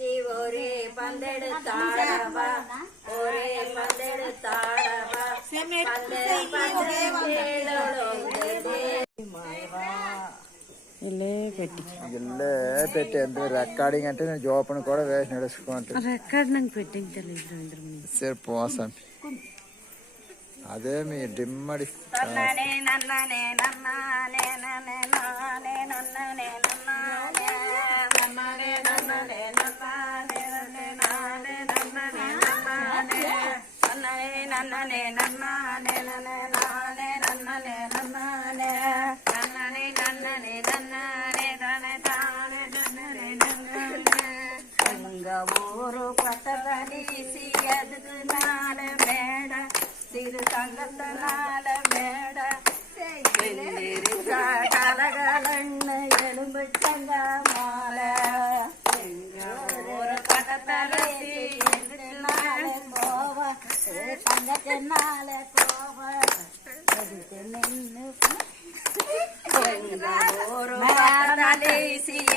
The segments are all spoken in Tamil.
அடிச்சு ஒரே பந்தெடுத்தாடவா ஒரே பந்தெடுத்தாடவா ఇల్లే పెట్టి ఎంత రికార్డింగ్ అంటే నేను జోపను కూడా వేసి నడుచుకుంటాను రికార్డ్ నాకు పెట్టింగ్ తెలియదు సరే పోసాను అదే మీ డిమ్మడి ஊரு பட்டதீசி அதுக்கு நால மேட சிறு தங்கத்தினால மேட கலகலன்னு எலும்பு தங்க மாலை ஊரு பட்டதீசி போவ தங்கத்தினால போவ நின்று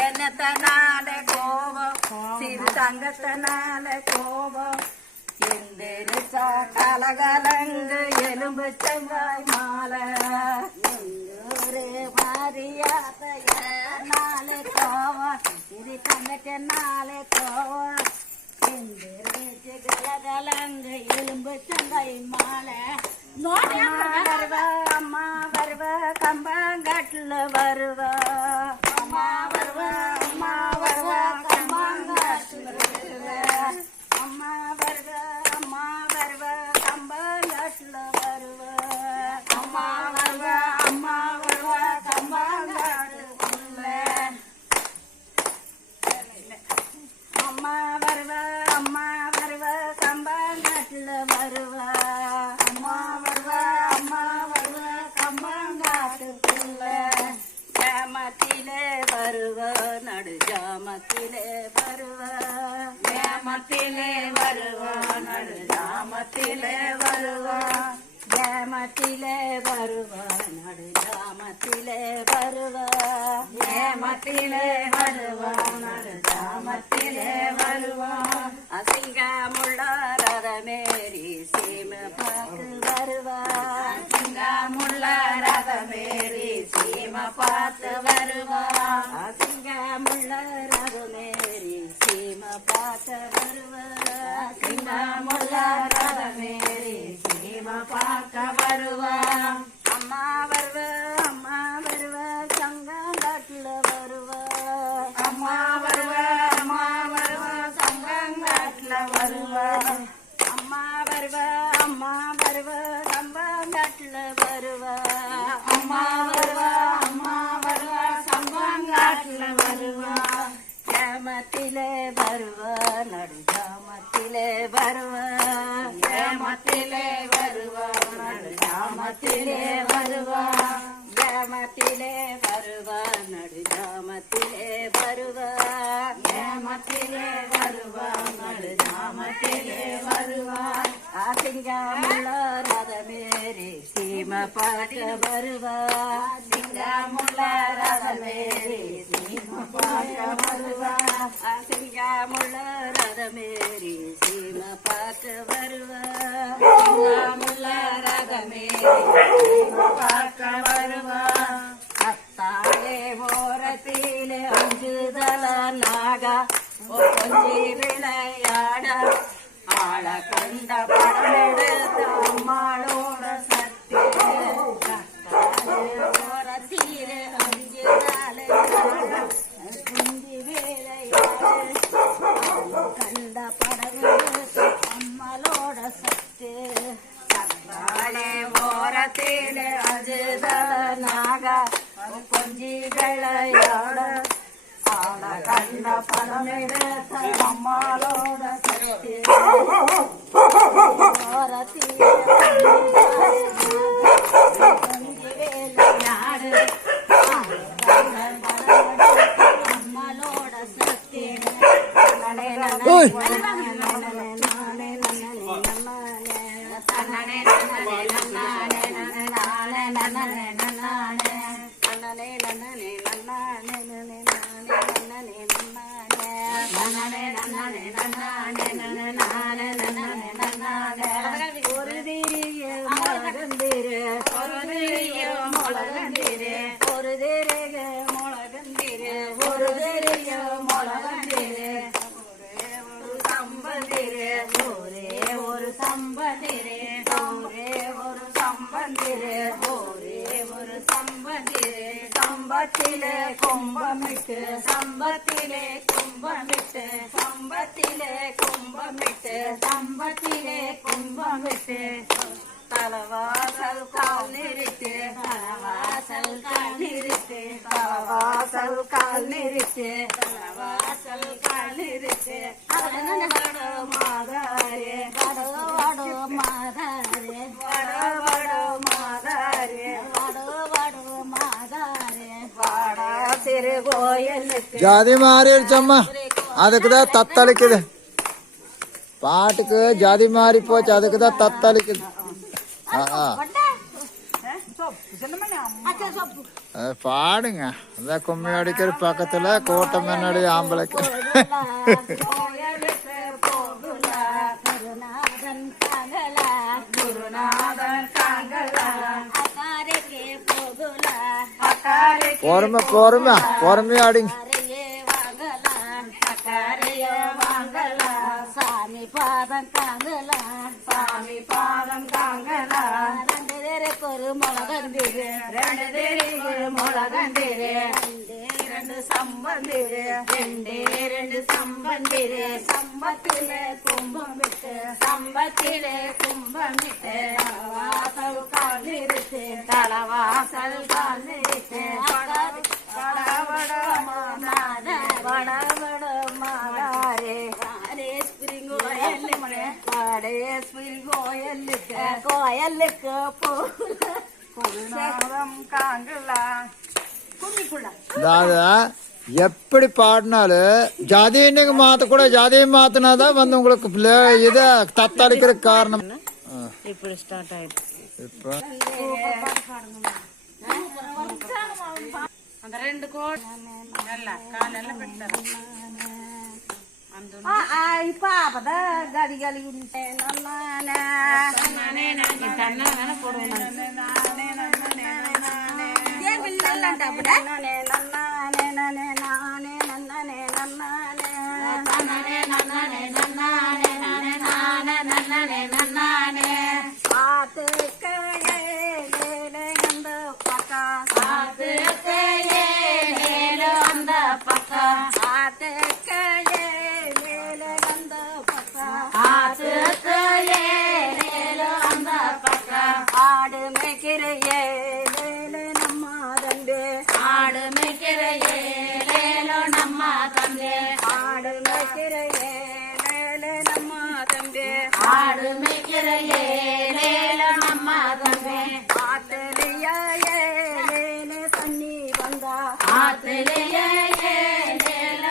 என்னத்தனால கோபம் சிறு தங்கத்தனால கோபம் எந்திரிச்சா கலகலங்கு எலும்பு செங்காய் மாலை ஒரு மாறியாத்தனால கோவம் சிறு தங்கத்தினால கோவம் எந்திரிச்சு கலகலங்கு எலும்பு செங்காய் மாலை அம்மா வருவ கம்பங்கட்டில் வருவ அம்மா வருவ கம்பங்கட்டில் வருவ அம்மா வருவ கம்பங்கட்டில் வருவ அம்மா வருவ கம்பங்கட்டில் அம்மா வருவ கம்பங்கட்டில் வருவ ஜாமத்திலே வருவ நடு ஜாமத்திலே வருவ ஜாமத்திலே வருவ நடு ஜாமத்திலே வருவ ஜாமத்திலே வருவ நடு ஜாமத்திலே வருவ ஜாமத்திலே வருவ நடு ஜாமத்திலே வருவ அசிங்கமுள்ள ரதமேரி சீம பார்த்து வருவ அசிங்கமுள்ள ரதமேரி சீம பார்த்து வருவா சிங்கமுள்ள ரதமேரி சீம பார்த்து வருவா சிங்கமுள்ள ரதமேரி சீம பார்க்க வருவா அம்மா வருவ சங்கங்காட்டுல வருவா அம்மா வருவ சங்கங்காட்டுல வருவா அம்மா வருவ கம்பங்காட்டுல வருவா அம்மா வருவ சம்பங்காட்டுல வருவா ஜாமத்திலே வருவ நடு ஜாமத்திலே வருவ ஜாமத்திலே வருவ நடு ஜாமத்திலே வருவ ஜாமத்திலே வருவ நடு ஜாமத்திலே வருவ ஜாமத்திலே வருவ நடு ஜாமத்திலே வருவ சிங்கமுள்ள ரதமேரி சீம பார்க்க வருவ சிங்கமுள்ள ரதமேரி சீம பார்க்க வருவ சிங்கமுள்ள ரதமேரி சீம பார்க்க வருவ சிங்கமுள்ள ரதமேரி சீம பார்க்க வருவ அத்தாலே ஓரத்திலே அஞ்சுதல நாகா கொஞ்சி விளையாட ஆள கண்ட படமெடுத்த அம்மாளோட சக்தி ஓரத்தீர அஞ்சு குந்தி வேலையாடு கண்ட படமெடுத்த அம்மாளோட சக்தி சத்தாலே ஓரத்தீர அஞ்சுதல நாகா கொஞ்சி விளையாட ஆள கண்ட படமெடுத்த அம்மாளோட சக்தி அம்மாளோட சக்தி நன்னே வந்திரு ஒரே ஒரு சம்பந்திரு சம்பத்திலே கும்பமிட்டு சம்பத்திலே கும்பமிட்டு சம்பத்திலே கும்பமிட்டு சம்பத்திலே கும்பமிட்டு தலவாசல் கால் நிறுத்து தலவாசல் கால் நிறுத்து தலவாசல் கால் நிறுத்து தலவாசல் கால் நிறுத்து வடோ மாதாரே வடோ வடோ மாதாரே வடோ வடோ மாதாரே வடோ வடோ மாதாரே வாடா சிறு கோயிலுக்கு ஜாதி மாறிடுச்சம்மா, அதுக்குதான் தத்தளிக்குது. பாட்டுக்கு ஜாதி மாறி போச்சு, அதுக்குதான் தத்தளிக்குது. பாடுங்க. அந்த கும்மி அடிக்கிற பக்கத்துல கூட்டம் முன்னாடி ஆம்பளைக்கு பொறுமை பொறுமை பொறுமையா அடிங்க. சாமி பாதம் காங்கலா சாமி பாதம் காங்கலா ரெண்டு பேருக்கு ஒரு முளகந்திரு ரெண்டு பேருக்கு ஒரு முளகந்திரு ரெண்டு சம்பந்திரு ரெண்டு சம்பந்திரு சம்பத்திலே கும்பம் விட்டு சம்பத்திலே கும்பம் விட்டு தலவாசல் கால் நிறுத்து தலவாசல் கால் நிறுத்து வட வட மாதாரே கோயலுக்கு எப்படி பாடினாலும் ஜாதியை நீங்க மாத்தக்கூட ஜாதியை மாத்தினாதான் வந்து உங்களுக்கு இத தத்தளிக்கிற காரணம். இப்படி ஸ்டார்ட் ஆயிடுச்சு. இப்ப அந்த ரெண்டு கோட் காலெல்லாம் పెట్టారు. పాపద గడి గడి ஆடு மேய்க்கிற ஏழு நம்ம தம்பி ஆடு மேய்க்கிற ஏழு நம்ம தம்பி ஆடு மேய்க்கிற ஏழு நம்ம தம்பி ஆடு மேய்க்கிற ஏழு நம்ம தம்பி ஆத்திலையா ஏழு தண்ணி வந்தா ஆத்திலையா ஏழு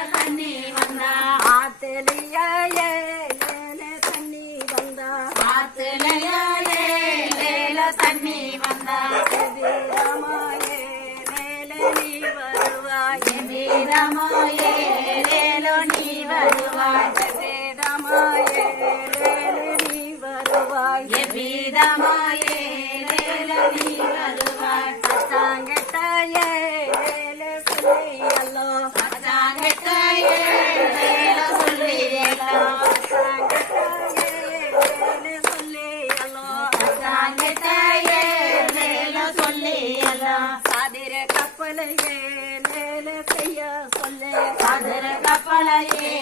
தண்ணி வந்தா ஆத்திலையா ஏழு தண்ணி வந்தா ஆத்திலையா தண்ணி வந்தா வீரமாயே நீ வருவாய் வீரமாயே நீ வருவாய் வீரமாயே நீ வருவாய் வீரமாயே நீ வருவாய் அச்சாங்கட்டாயே சொல்லியல்லோ அச்சாங்கட்டாயே சொல்லியல்லோ சாதிர கப்பலையே செய்ய சொல்ல சாதிர கப்பலையே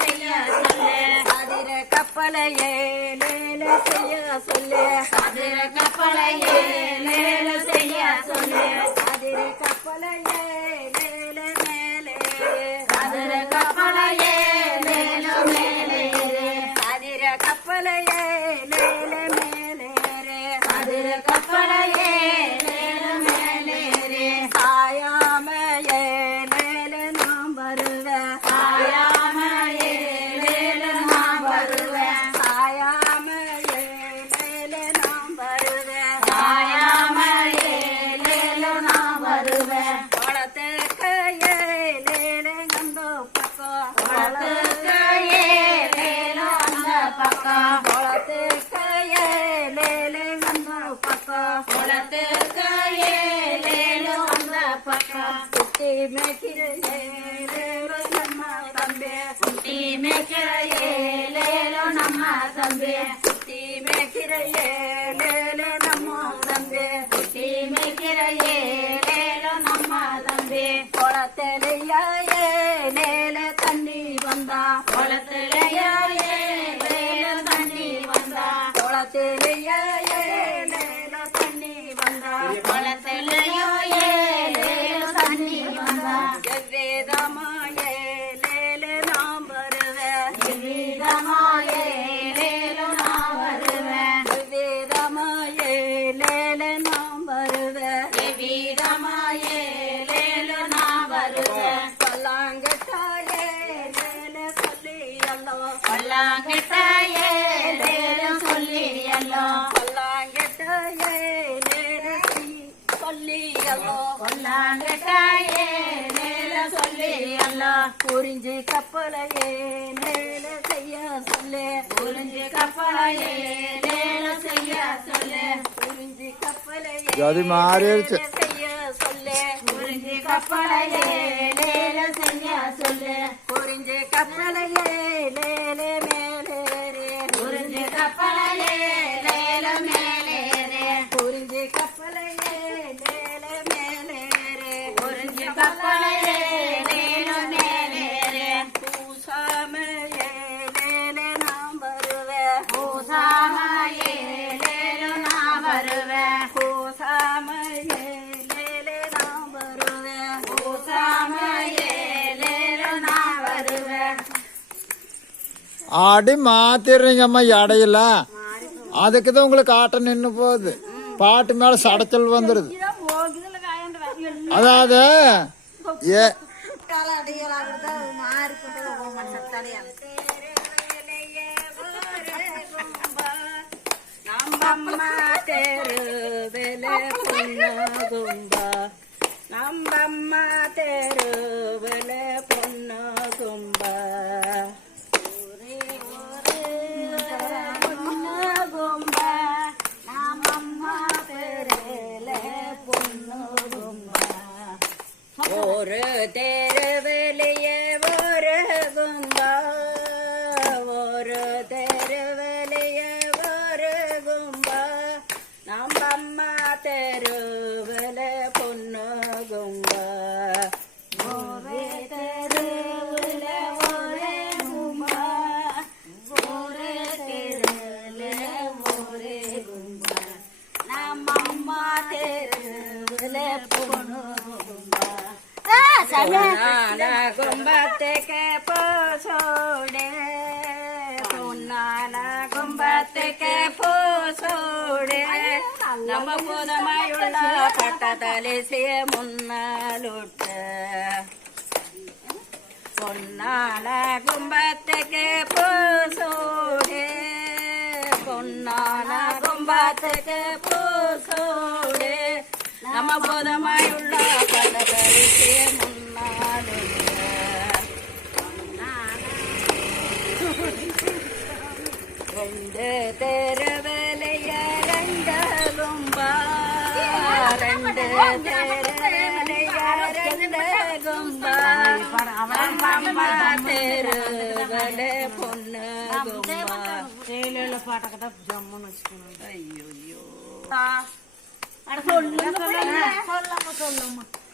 செய்ய சொல்ல சாதிர கப்பலையே செய்ய சொல்ல சாதிர கப்பலையே செய்ய சொல்ல சாதிர கப்பலையே மேலே சாதிர கப்பலையே மேலே சாதிர கப்பலையே மேலே சாதிர கப்பலையே ನಮ್ಮ லேல நாம் வருவேன் வீரமாயே லேல நான் வருவேன் பல்லாங்கட்டாயே லேல சொல்லி எல்லாம் பல்லாங்கிட்டாயே லேல சொல்லி எல்லாம் பல்லாங்கட்டாயே லேல சொல்லி எல்லாம் பல்லாங்கிட்டாயே லேல சொல்லி எல்லாம் புரிஞ்சு கப்பலையே லேல செய்ய சொல்லு புரிஞ்சு கப்பலையே லேல செய்ய சொல்லு புரிஞ்சு கப்பலையே ஜாதி மாறிடுச்சு. செய்ய சொல்லு புரிஞ்சு கப்பலையே லேல செய்ய சொல்லு புரிஞ்சு கப்பலையே லேல மேலேறே புரிஞ்சு கப்பலையே லேல மேலேறே புரிஞ்சு கப்பலையே லேல மேலேறே புரிஞ்சு கப்பலையே லேல மேலேறே பூசாமையே லேல நாம் வருவேன் பூசாமையே லேல நான் வருவேன் பூசாமையே லேல நாம் வருவேன் பூசாமையே லேல நான் வருவேன் ஆடி மாத்திடுறீங்கம்மா இடையில. அதுக்குதான் உங்களுக்கு ஆட்டம் நின்று போகுது. பாட்டு மேல சடைச்சல் வந்துருது. அதாவது ஏ நம்பம்மா தெருவில பொண்ணுகும்பா நம்பம்மா தெருவில பொண்ணுகும்பா பொண்ணுகும்பா நம்பம்மா தெருவில பொண்ணுகும்பா ஒரு தெருவிலேயே ஒரு கும்பா ஒரு தெருவிலேயே ஒரு கும்பா நம்பம்மா தெருவில பொண்ணு கும்பா ஒரே தெருவில ஒரே கும்பா ஒரே தெருவில ஒரே கும்பா நம்மம்மா தெருவில பொண்ணு கும்பா பொன்னான கும்பத்துக்கு பூசோடு பொன்னான கும்பத்துக்கு பூசோடு நம்ம புதமையுள்ள பட்டதலிசிய முன்னாலுட்டு பொன்னான கும்பத்துக்கு பூசோடு பொன்னான கும்பத்துக்கு பூசோடு நம்ம புதமையுள்ள பட்டதலிசிய முன்னாலுட்டு ரெண்டு தெருவிலைய ரெண்டு கும்பா ரெண்டு தெருவிலைய ரெண்டு கும்பா அம்மா தெருவில பொண்ணு கும்பா தேயில பாட்டக்கட்ட ஜம்முன்னு வச்சுக்கணும் ஐயோ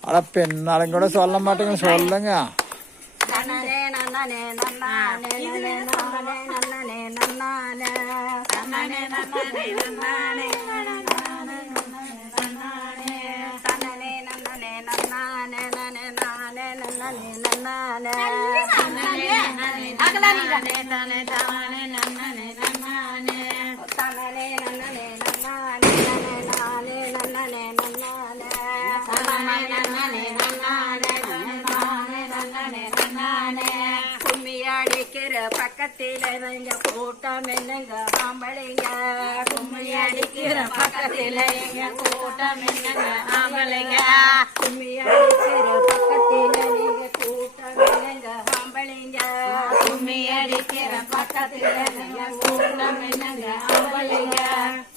அட பெண்ணாலும் கூட சொல்ல மாட்டேங்க, சொல்லுங்க. நன்னனே நன்னனே நன்னானே நன்னனே நன்னனே நன்னனே நன்னானே நன்னனே நன்னனே நன்னானே நன்னனே நன்னானே நன்னனே நன்னனே நன்னானே நன்னனே நானே நன்னனே நன்னானே அகலனே நன்னனே தானே நன்னனே நன்னானே தன்னனே நன்னனே நன்னானே நன்னனே நானே நன்னனே நன்னானே தன்னனே நன்னனே நன்னானே நன்னனே கும்மி அடிக்கிற பக்கத்தில எங்க கூட்டம் என்னங்க ஆம்பளைங்க கும்மி அடிக்கிற பக்கத்தில எங்க கூட்டம் என்னங்க ஆம்பளைங்க கும்மி அடிக்கிற பக்கத்தில நீங்க கூட்டம் என்னங்க ஆம்பளைங்க கும்மி அடிக்கிற பக்கத்தில எங்க கூட்டம் என்னங்க ஆம்பளைங்க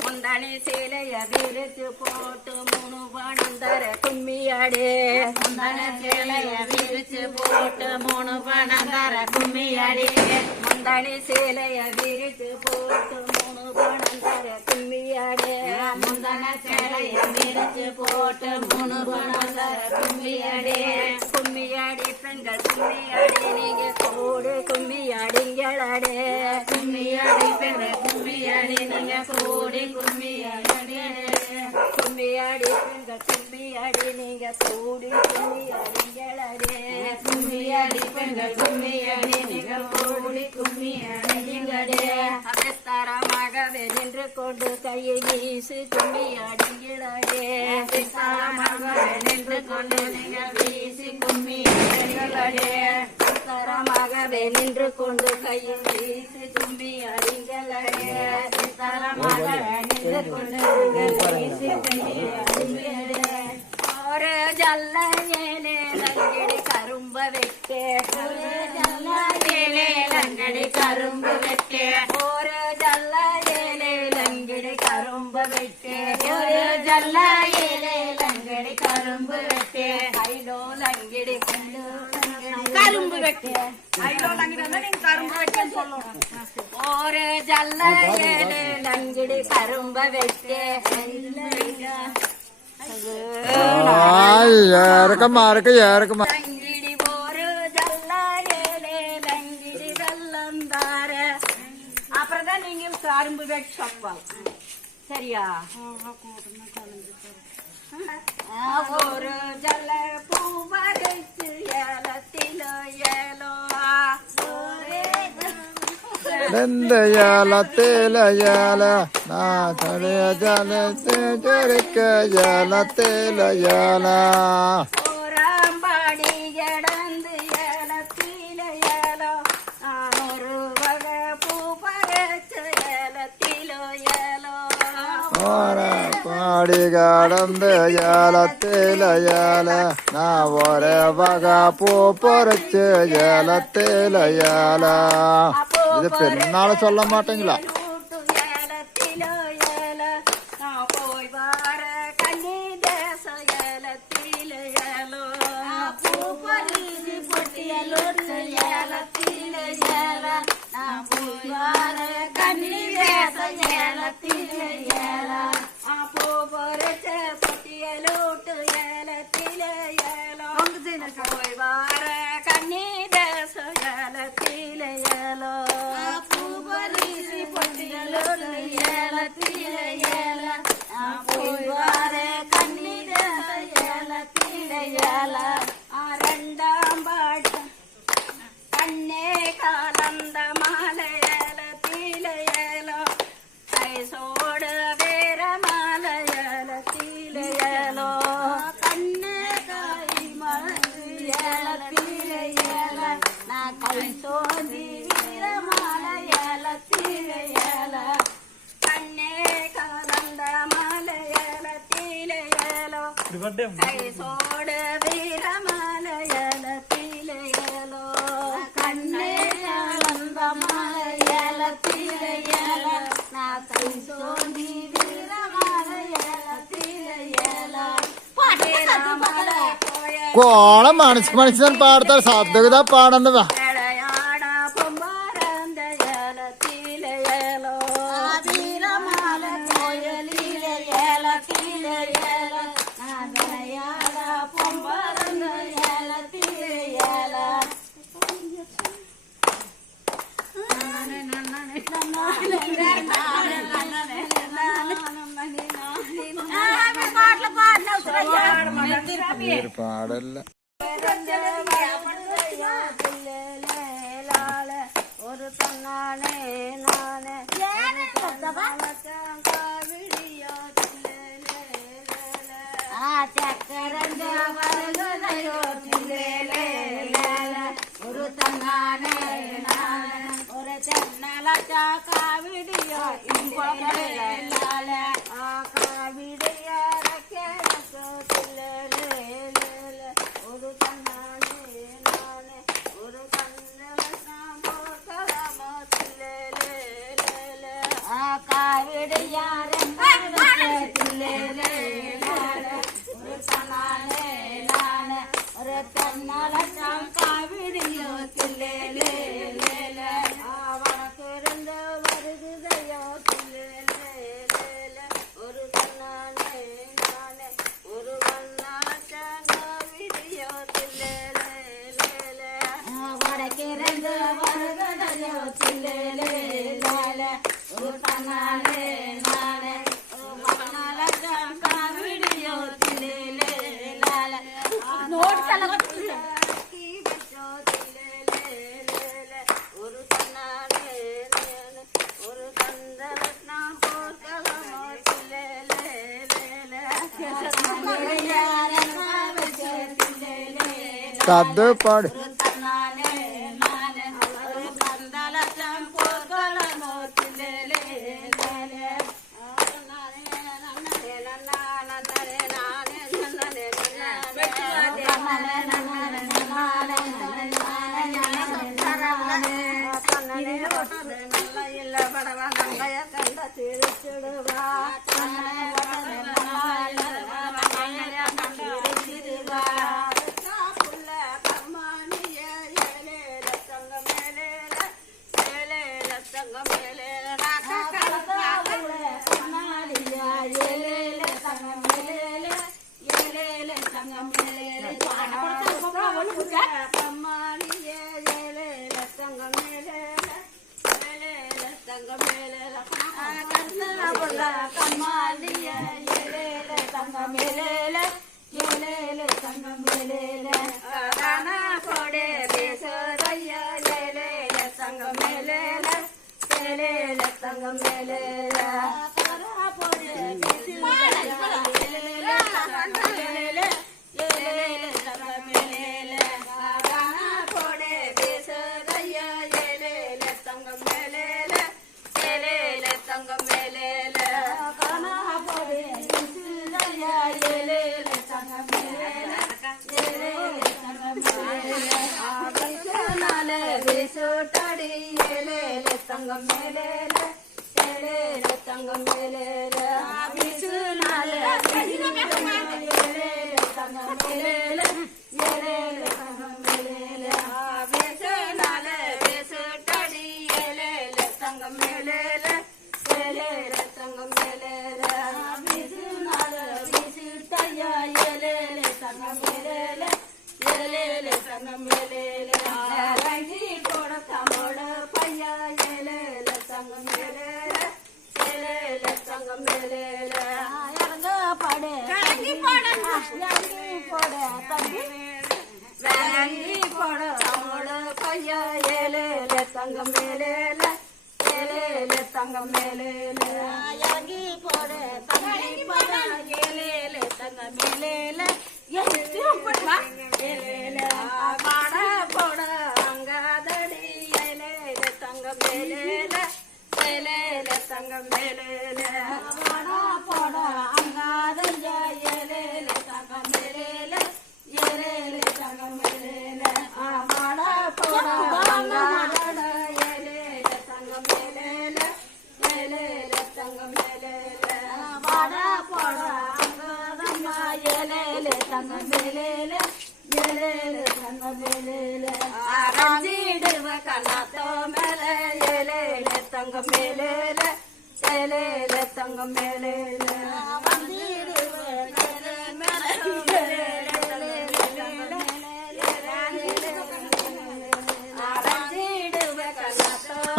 முந்தானி சேலைய விரிச்சு போட்டு மூணு பணம் தர கும்மியாடு முந்தானி சேலைய விரிச்சு போட்டு மூணு பணம் தர கும்மியாடி முந்தானி சேலைய விரிச்சு போட்டு மூணு பணம் தர கும்மியாடு முந்தான சேலைய விரிச்சு போட்டு மூணு பணம் தர கும்மியாடி கும்மியாடி பெண்கள் கும்மியாடி நீங்க கூடு கும்மியாடிங்களாடு கும்மியாடி பெண்கள் கும்மியாடி நீங்க கூடி கும்மியாடி கும்மியாடி பெண்கள் கும்மி அடி நீங்க கூடி கும்மி அடிங்களே கும்மி அடிப்பெண்கள் கும்மி அடி நீங்கள் கூடி கும்மி அடிங்களே விஸ்தாரமாகவே நின்று கொண்டு கையை வீசு கும்மி அடிங்களே விசாலமாக நின்று கொண்டு நீங்கள் வீசி கும்மி அடிங்களே விஸ்தாரமாகவே நின்று கொண்டு கையை வீசு கும்மி அடிங்களே விசாலமாக நின்று கொண்டு நீங்கள் வீசி கும்மி அடிங்களே ஒரு ஜல்லையிலே லங்கடி கரும்ப வெட்டே ஜல்லையிலே லங்கடி கரும்பு வெட்டே ஒரு ஜல்லையிலே லங்கடி கரும்ப வெட்டே ஒரு ஜல்லையிலே லங்கடி கரும்பு வெட்டே ஐலோ லங்கடி கரும்பு வெட்டே ஒரு ஜல்லையிலே லங்கடி கரும்ப வெட்டே ஏறக்கமா இருக்கு ஏறக்கமா லங்கிடி ஒரு ஜல்லையிலே லங்கிடி வெள்ளந்தார அப்புறம் தான் நீங்க கரும்பு வெட்டி சொல்லுவாங்க சரியா ஒரு ஜல்ல பூ வரைச்சு ஏலத்திலோ ஏலோ இந்த ஏல தேல ஏல நான் தடைய ஜல தேக்க ஏல தேல ஏல ஓராம்பாடி கிடந்து ஏலத்தில ஏலோ நான் ஒரு வகை பூ பறிச்சு ஏலத்திலோ ஏலோ பாடி கடந்து ஏலத்தில ஏல நான் ஒரு வகை பூ பொறிச்சு ஏலத்தில ஏல இது பெருநாள் சொல்ல மாட்டீங்களா ஏலத்திலோ ஏல நான் போய் வார கண்ணி தேச ஏலத்தில ஏலோ பூ பறிச்சு பொட்டியலோடு ஏலத்தில ஏல நான் போய் வார கண்ணி தேச ஏலத்தில ஏல பூ பொறிச்ச பொட்டியலோட்டு ஏலத்தில ஏலோ போய் வார கண்ணி தேச ஏலத்தில ஏலோ பூ பறிச்சு பொட்டியலோடு ஏலத்தில ஏல நான் போய் வார கண்ணி தேச ஏலத்தில ஏல ரெண்டாம் பாட்டு கண்ணே காலந்த மாலை ஏலத்தில ஏலோ கைசோடு வேற மாலை ஏலத்தில ஏலோ கண்ணே காய் மறந்து ஏலத்தில ஏல நான் கை சோதி வீரமான ஏலத்தில ஏல கண்ணே காலந்த மாலை ஏலத்தில ஏலோ கைசோடு வீர மாலை ஏலத்தில ஏலோ கண்ணே கலந்த மலை ஏலத்தில ஏல நான் கை சோதி வீரமான ஏலத்தில ஏல కోళం మనిషికి మనిషి పాడతారు సర్దుగా పాడండివా விளையாட பொம்பாரந்த ஏலத்தில ஏலோ வீரமான கோயிலில ஏலத்தில ஏல நான் விளையாட பொம்பரந்த ஏலத்தில ஏல మీరు పాడల్ల ஒரு தன்னானே நானே చక్కరంగ వరదయో ஒரு தன்னானே ஒரு தென்னல காவிடியோ இன்பலால காவிடியா ஒரு தன்னானே நானே ஒரு கண்ணல காவிடியாரம் ஒரு தன்னானே நானே ஒரு தென்னல காவிடியோ அவனுக்கு இருந்த வருகுதையோ ஒரு கண்ணா సర్దు పాడు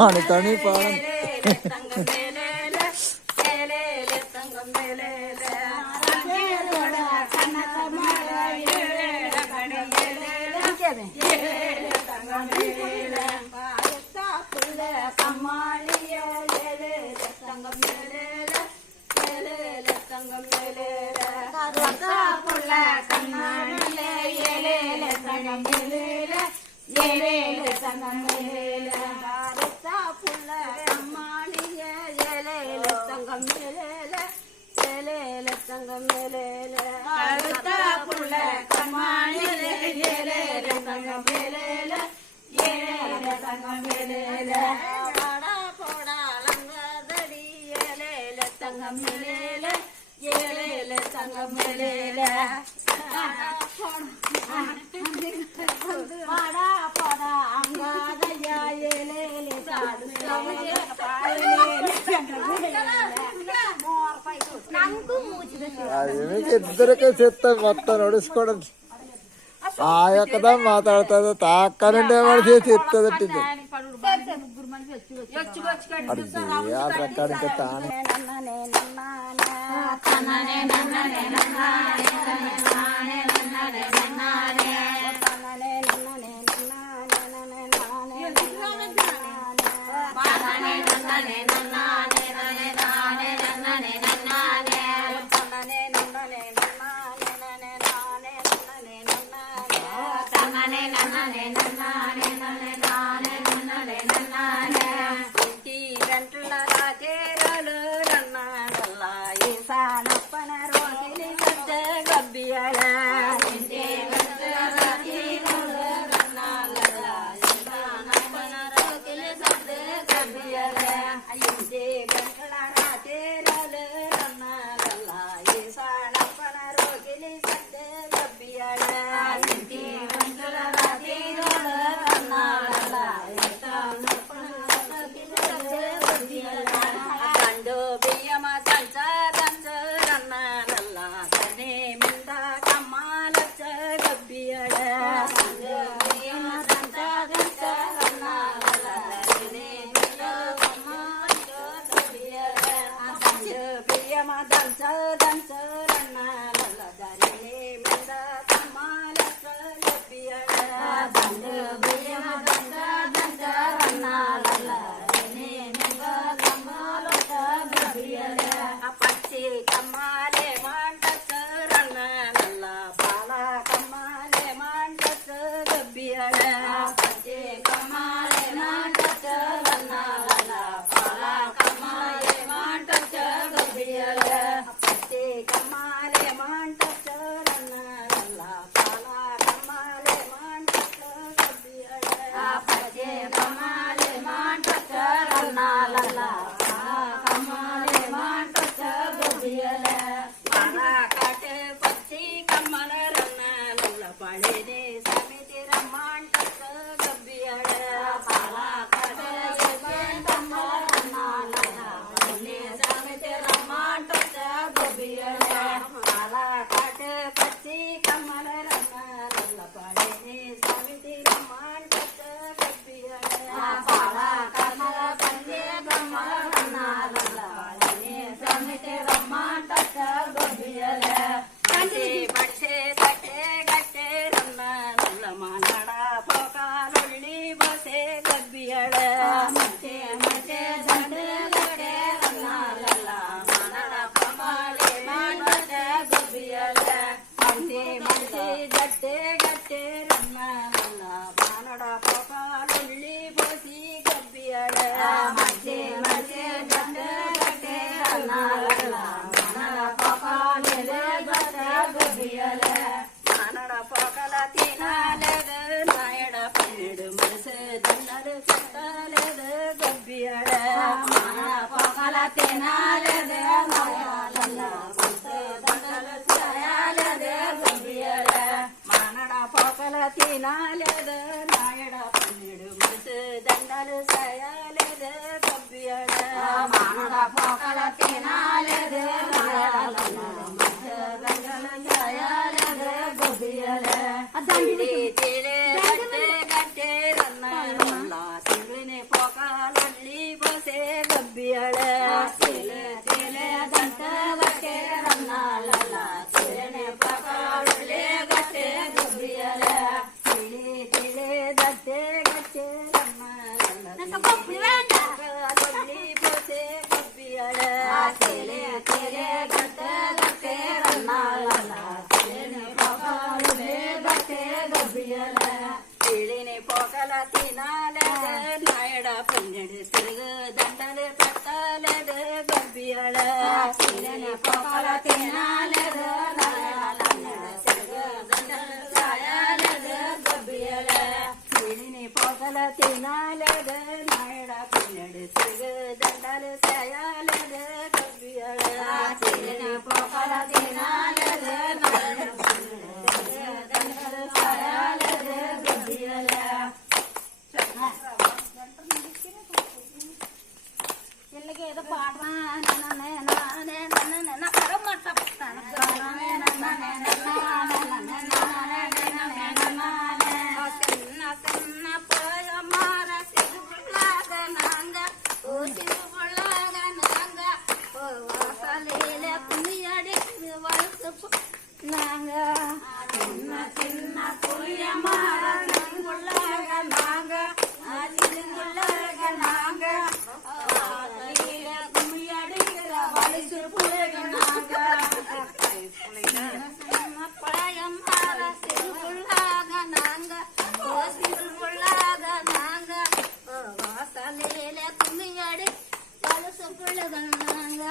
అని తని పాడం ఇద్దరికే చెత్త మొత్తం నడుచుకోవడం ఆ యొక్కదా మాట్లాడుతుంది తాక్కనంటే వాడు చేసి ఎత్తదట్టి ప్రకారం తానే నన్ననే ಸಾಣಪ್ಪನ ರೋಗಿಲಿ ಸದ್ದ ಗಬ್ಬಿಯಳ ಇಂತೆ ಗಂಗಳ ರಾತೇರಲ ರನ್ನಲಲ್ಲ ಈ ಸಾಣಪ್ಪನ ರೋಗಿಲಿ ಸದ್ದ ಗಬ್ಬಿಯಳ ಇಂತೆ ಗಂಗಳ ರಾತೇರಲ ರನ್ನಲಲ್ಲ ಈ ಸಾಣಪ್ಪನ ರೋಗಿಲಿ ಸದ್ದ ಗಬ್ಬಿಯಳ ಕಂಡು ಬಿಯಮ ದಂಚ ದಂಚ ರನ್ನಲಲ್ಲ ತನೆ ಮಿಂದ ಕಮ್ಮಾಲಚ್ಚ ಗಬ್ಬಿಯಳ ಕಂಡು ಬಿಯಮ ದಂಚ ದಂಚ ರನ್ನಲಲ್ಲ ತನೆ ಮಿಂದ ಕಮ್ಮಾಲಚ್ಚ ಗಬ್ಬಿಯಳ ಕಂಡು ಬಿಯಮ ದಂಚ ದಂಚ ರನ್ನಲಲ್ಲ ತನೆ ಮಿಂದ ಕಮ್ಮಾಲಚ್ಚ ಗಬ್ಬಿಯಳ ಕಂಡು ಬಿಯಮ ದಂಚ ದಂಚ ರನ್ನಲಲ್ಲ ತನೆ ಮಿಂದ ಕಮ್ಮಾಲಚ್ಚ ಗಬ್ಬಿಯಳ ಪಚ್ಚಿ ಕಮ್ಮಾಲೆ ಮಾಂಡಚ್ಚ ರನ್ನಲಲ್ಲ ಪಾಲ ಕಮ್ಮಾಲೆ ಮಾಂಡಚ್ಚ ಗಬ್ಬಿಯಳ ಪಚ್ಚಿ ಕಮ್ಮಾಲೆ ಮಾಂಡಚ್ಚ ರನ್ನಲಲ್ಲ ಪಾಲ ಕಮ್ಮಾಲೆ ಮಾಂಡಚ್ಚ ಗಬ್ಬಿಯಳ ಪಚ್ಚಿ ಕಮ್ಮಾಲೆ ಮಾಂಡಚ್ಚ ರನ್ನಲಲ್ಲ ಪಾಲ ಕಮ್ಮಾಲೆ ಮಾಂಡಚ್ಚ ಗಬ್ಬಿಯಳ ಪಚ್ಚಿ ಕಮ್ಮಾಲೆ ಮಾಂಡಚ್ಚ ರನ್ನಲಲ್ಲ ಕಮ್ಮಾಲೆ ಮಾಂಡಚ್ಚ ಗಬ್ಬಿಯಳ ಪಾಲ ಕಾಟೆ ಪಚ್ಚಿ ಕಮ್ಮಲ ರನ್ನಲಲ್ಲ ಪಳೆನೆ ಸಮಿತಿ ರಮ್ಮಾಂಡಚ್ಚ ಗಬ್ಬಿಯಳ ಪಾಲ ಕಾಟೆ ಕಮ್ಮಲ ರನ್ನಲಲ್ಲ ಪಳೆನೆ ಸಮಿತಿ ರಮ್ಮಾಂಡಚ್ಚ ಗಬ್ಬಿಯಳ ಪಾಲ ಕಾಟೆ ಪಚ್ಚಿ ಕಮ್ಮಲ ರನ್ನಲಲ್ಲ ಪಳೆನೆ ಸಮಿತಿ ರಮ್ಮಾಂಡಚ್ಚ ಗಬ್ಬಿಯಳ ಪಾಲ ಕಮಲ ಪಲ್ಲೆ ಕಮ್ಮಲ ರನ್ನಲಲ್ಲ ಪಳೆನೆ ಸಮಿತಿ ರಮ್ಮಾಂಡಚ್ಚ ಗಬ್ಬಿಯಳ ಕಂಡಿ ಬಟ್ಟೆ ಗಟ್ಟೆ ಗಟ್ಟೆ ರನ್ನಲಲ್ಲ ಮಾನಡ ಪೋಕಾಲೊಳ್ಳಿ ಬಸೆ ಗಬ್ಬಿಯಳ ಮತ್ತೆ ಮತ್ತೆ ದಂಡೆ ಗಟ್ಟೆ ರನ್ನಲಲ್ಲ ಮಾನಡ ಕಮಾಲೆ ಮಾಂಡಚ್ಚ ಗಬ್ಬಿಯಳ ಮತ್ತೆ ಮತ್ತೆ ಗಟ್ಟೆ ಗಟ್ಟೆ ರನ್ನಲಲ್ಲ ಮಾನಡ ಪೋಕಾಲೊಳ್ಳಿ ಬಸಿ ಗಬ್ಬಿಯಳ ಮತ್ತೆ ಮತ್ತೆ ದಂಡೆ ಗಟ್ಟೆ ರನ್ನಲಲ್ಲ ಮಾನಡ ಪೋಕಾಲೆಲೆ ಬಸೆ ಗಬ್ಬಿಯಳ ಮಾನಡ ಪೋಕಲ ತಿನಾಲೆದ ನಾಯಡ ಪನ್ನೆಡು ಮನಸೆ ದಂಡಲು ಸತ್ತಲೆದ ಗಬ್ಬಿಯಳ ಮಾನಡ ಪೋಕಲ ತಿನಾಲೆದ ನಾಯಡಲ್ಲ ಮನಸೆ ದಂಡಲು ಸಯಾಲೆದ ಗಬ್ಬಿಯಳ ಮಾನಡ ಪೋಕಲ ತಿನಾಲೆದ ನಾಯಡ ಪನ್ನೆಡು ಮನಸೆ ದಂಡಲು ಸಯಾಲೆದ ಗಬ್ಬಿಯಳ ಮಾನಡ ಪೋಕಲ ತಿನಾಲೆದ ನಾಯಡಲ್ಲ ಮನಸೆ ದಂಡಲು ಸಯಾಲೆದ ಗಬ್ಬಿಯಳ ತಿಳಿ ತಿಳಿ ಗಟ್ಟೆ ಗಟ್ಟೆ ರನ್ನಲಲ್ಲ ಸಿಳಿನೆ ಪೋಕಾಲೊಳ್ಳಿ ಬಸೆ ಗಬ್ಬಿಯಳ ತಿಳಿ ತಿಳಿ ಗಟ್ಟೆ ಗಟ್ಟೆ ರನ್ನಲಲ್ಲ ಸಿಳಿನೆ ಪೋಕಾಲೊಳ್ಳಿ ಗಟ್ಟೆ ಗಬ್ಬಿಯಳ ತಿಳಿ ತಿಳಿ ಗಟ್ಟೆ ಗಟ್ಟೆ ರನ್ನಲಲ್ಲ ಪೋಕಾಲೊಳ್ಳಿ ಬಸೆ ಗಬ್ಬಿಯಳ ತಿಳಿ ತಿಳಿ ಗಟ್ಟೆ ಗಟ್ಟೆ ರನ್ನಲಲ್ಲ ಸಿಳಿನೆ ಪೋಕಾಲೊಳ್ಳಿ ಗಟ್ಟೆ ಗಬ್ಬಿಯಳ ತಿಳಿನೆ ಪೋಕಲ ತಿನಾಲೆದ ನಾಯಡ ಪನ್ನೆಡು ತಿರುಗ ದಂಡಲು ತಟ್ಟಲೆದ ಗಬ್ಬಿಯಳ ತಿಳಿನೆ ಪೋಕಲ ತಿನಾಲೆದ ನಾಯಡ ತಿರುಗ ದಂಡಲು ಸಾಯಲೆದ ಗಬ್ಬಿಯಳ ತಿಳಿನೆ ಪೋಕಲ ತಿನಾಲೆದ ನಾಯಡ ಪನ್ನೆಡು ತಿರುಗ ದಂಡಲು ಸಾಯಲೆದ ಗಬ್ಬಿಯಳ ತಿಳಿನೆ ಪೋಕಲ ತಿನಾಲೆದ ನಾಯಡ ದಂಡಲು ಸಾಯಲೆದ ಗಬ್ಬಿಯಳ ಎಲ್ಲಿಗೆ ಇದು ಪಾಡ್ರ ನನ್ನ ಕರ ಮಾಡ್ತಾನೆ ಸಣ್ಣ ಸಣ್ಣ ಪಯ ಮಾರ ಸಿಗುಳ್ಳಾಗ ನಂಗ ಓ ಸಿಗುಳ್ಳಾಗ ನಂಗ ಓ ವಾಸಲೀಲೆ ಕುಣಿಯಡಿ ವಯಸ್ಸು ನಂಗ ಚಿನ್ನ ಚಿನ್ನ ಪುಳಿಯ ಮಾರ ಸಿಗುಳ್ಳಾಗ ನಂಗ ಸಿಗುಳ್ಳಾಗ ನಂಗ ಕುಣಿಯಡಿ ವಯಸ್ಸು ಪುಳಿಯ ನಂಗ ಪಳಯ ಮಾರ ಸಿಗುಳ್ಳಾಗ ನಂಗ ಓ ಸಿಗುಳ್ಳಾಗ ನಂಗ ವಾಸಲೀಲೆ ಕುಣಿಯಡಿ ವಯಸ್ಸು ಪುಳಿಯ ನಂಗ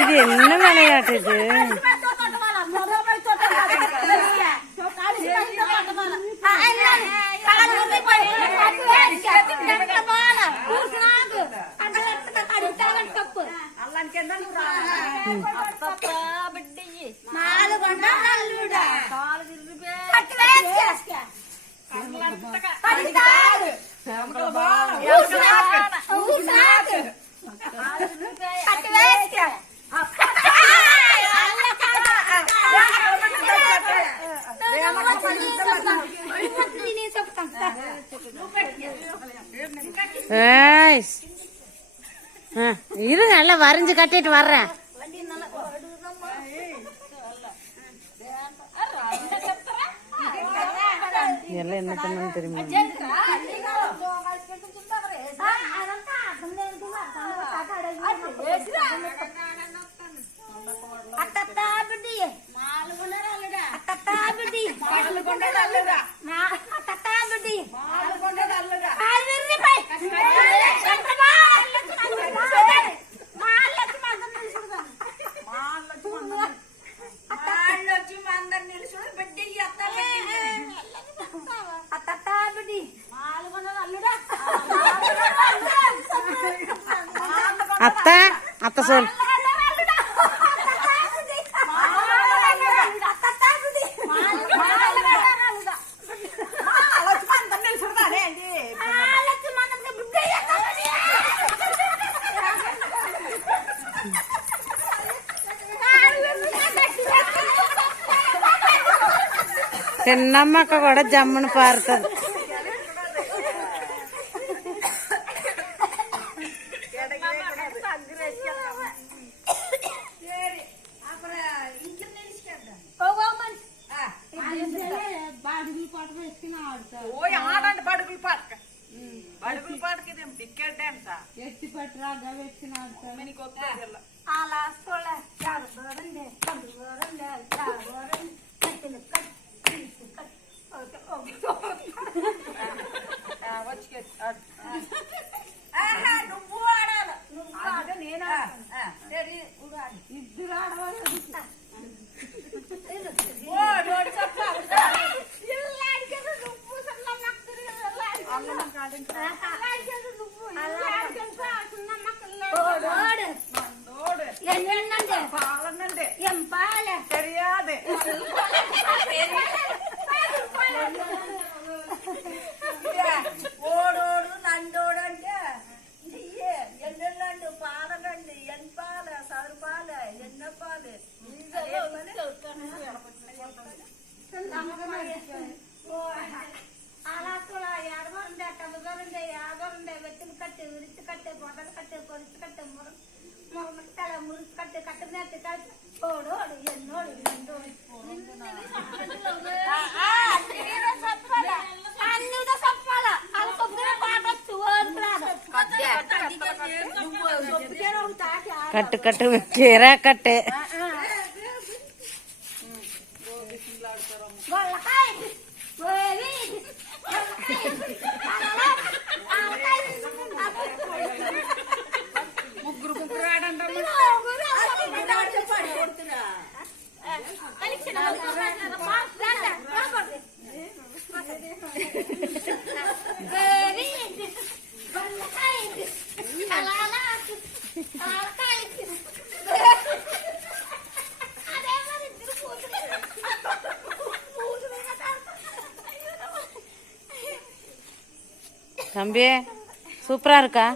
இது என்ன விளையாட்டு இது? இரு, நல்லா வரைஞ்சு கட்டிட்டு வர்றேன். எல்லாம் என்ன பண்ணு தெரியுமா? అల్లుడా అత్త అత్త చూడు చిన్నమ్మక్క కూడా జమ్మును పారుతుంది. బడుగులు పాటకి టికెట్ ఎత్తి పట్టురాగా వెచ్చిన అలా నువ్వు ఆడాలి నేను ఇద్దరు ఆడవాళ్ళు தெரியாது ఓడోడు నందోడు అంటే ఎన్నెల్లండి పాలనండి ఎన్ పాల సరు పాల ఎన్న పాలు అలా కూడా ఎడవరుండే టలుగరుండే యాదరుండే వెత్తులు కట్టి ఉరిచి కట్టి బొట్టలు కట్టి పొరిచి కట్టి మురమిట్టల మురిచి కట్టి కట్టి నేర్చి కలిసి ఓడోడు ఎన్నోడు ఎండోడు కట్టు కట్టు చీరా కట్టే ముగ్గురు ఆడండి தம்பி சூப்பரா இருக்கா?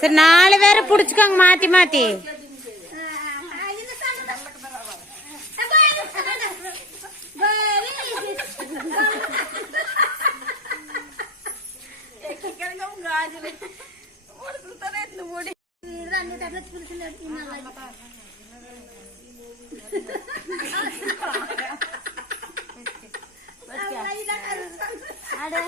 சரி 4 பேரை புடிச்சுக்கோங்க மாத்தி மாத்தி. ada